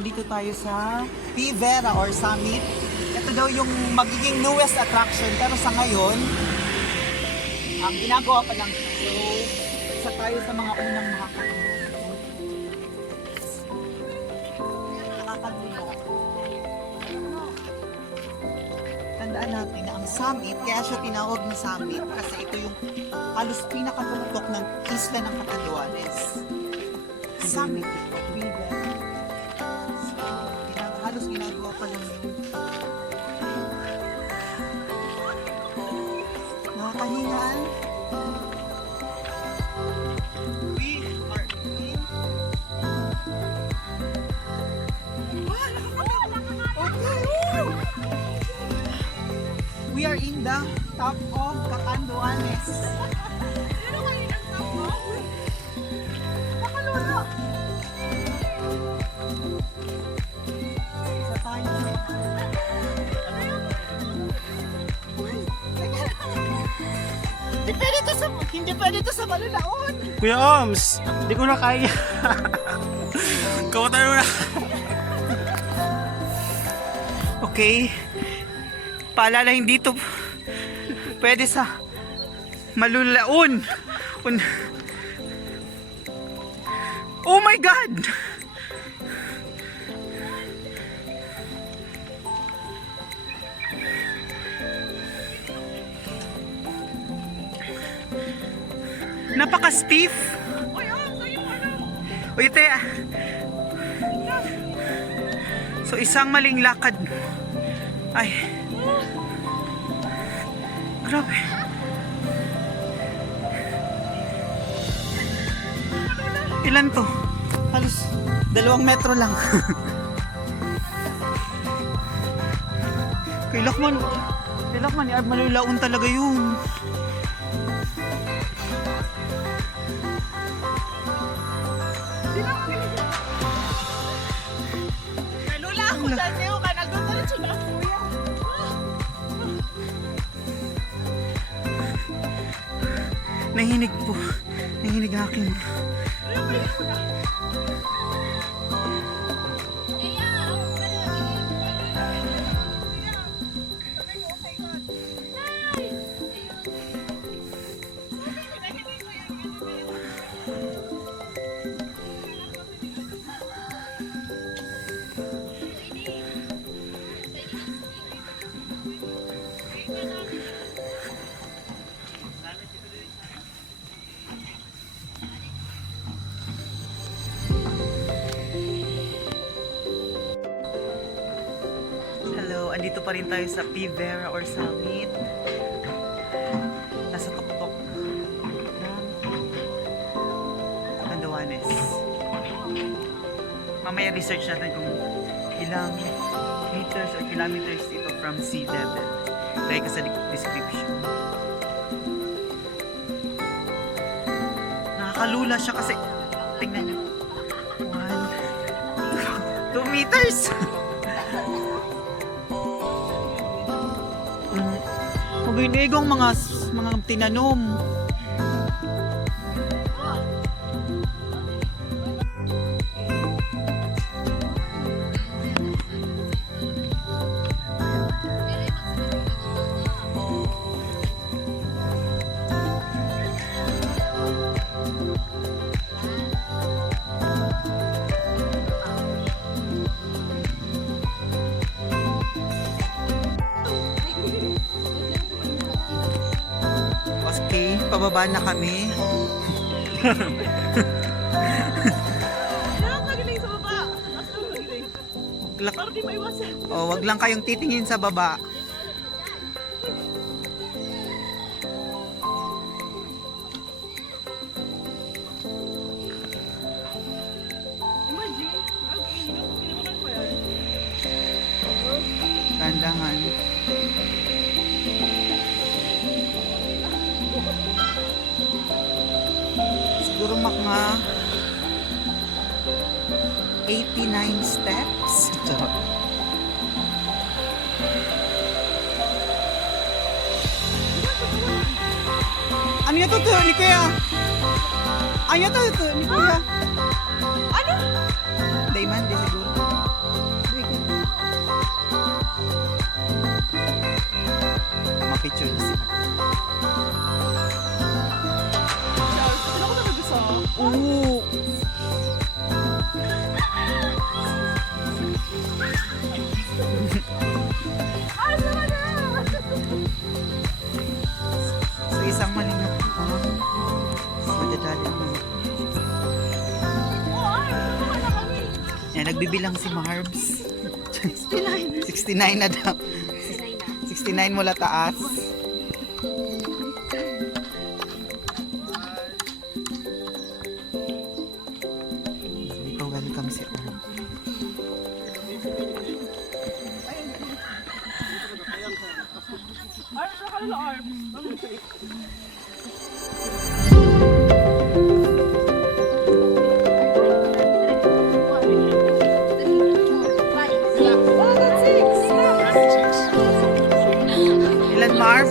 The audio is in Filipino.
andito tayo sa P. Vera or Summit. Ito daw yung magiging newest attraction pero sa ngayon, ginagawa pa lang siya. So, isa tayo sa mga unang makakagawa. Nakakagula. Tandaan natin na ang Summit, kaya siya tinawag na Summit kasi ito yung halos pinakaputok ng isla ng Catanduanes. Summit, River. Halos ginagawa pa lang yun. Nakakahingaan. We are in... We are in the top of Catanduanes. Hindi pwede to sa Malulaon. Kuya Oms, hindi ko na kaya. Kamutan mo na. Okay. Paalala, hindi to pwede sa Malulaon. Oh my God! Napaka-stiff. Uy, te. So, isang maling lakad. Ay. Grabe. Ilan to? Halos 2 metro lang. Kailakman ni Malulaon talaga yun. Nalula ako dyan sa'yo ka. Nagdutalit na kuya. Nahinig po. Nahinig akin. Hello, andito pa rin tayo sa P. Vera or Summit. Nasa tuktok ng Catanduanes. Mamaya research natin kung ilang meters or kilometers ito from sea level. Lagay ka sa description. Nakakalula siya kasi tingnan nyo. 1, 2 meters! Maginigong mga tinanom. Okay, pababa na kami. Magaling sa baba. Para di maiwasan. Oh, wag lang kayong titingin sa baba. Imagine, kinukunan pa yan. Tandahan. Siguro mga 89 steps. Charot. Ano yung totoo ni Kuya? Ano yung totoo ni Kuya? Ano? Diamond, di siguro. Yan, nagbibilang si Marbs. 69. 69 na daw. 69 mula taas. Sabi ko, welcome si Arm. Arm, nakalala arm. Ilan, Marv?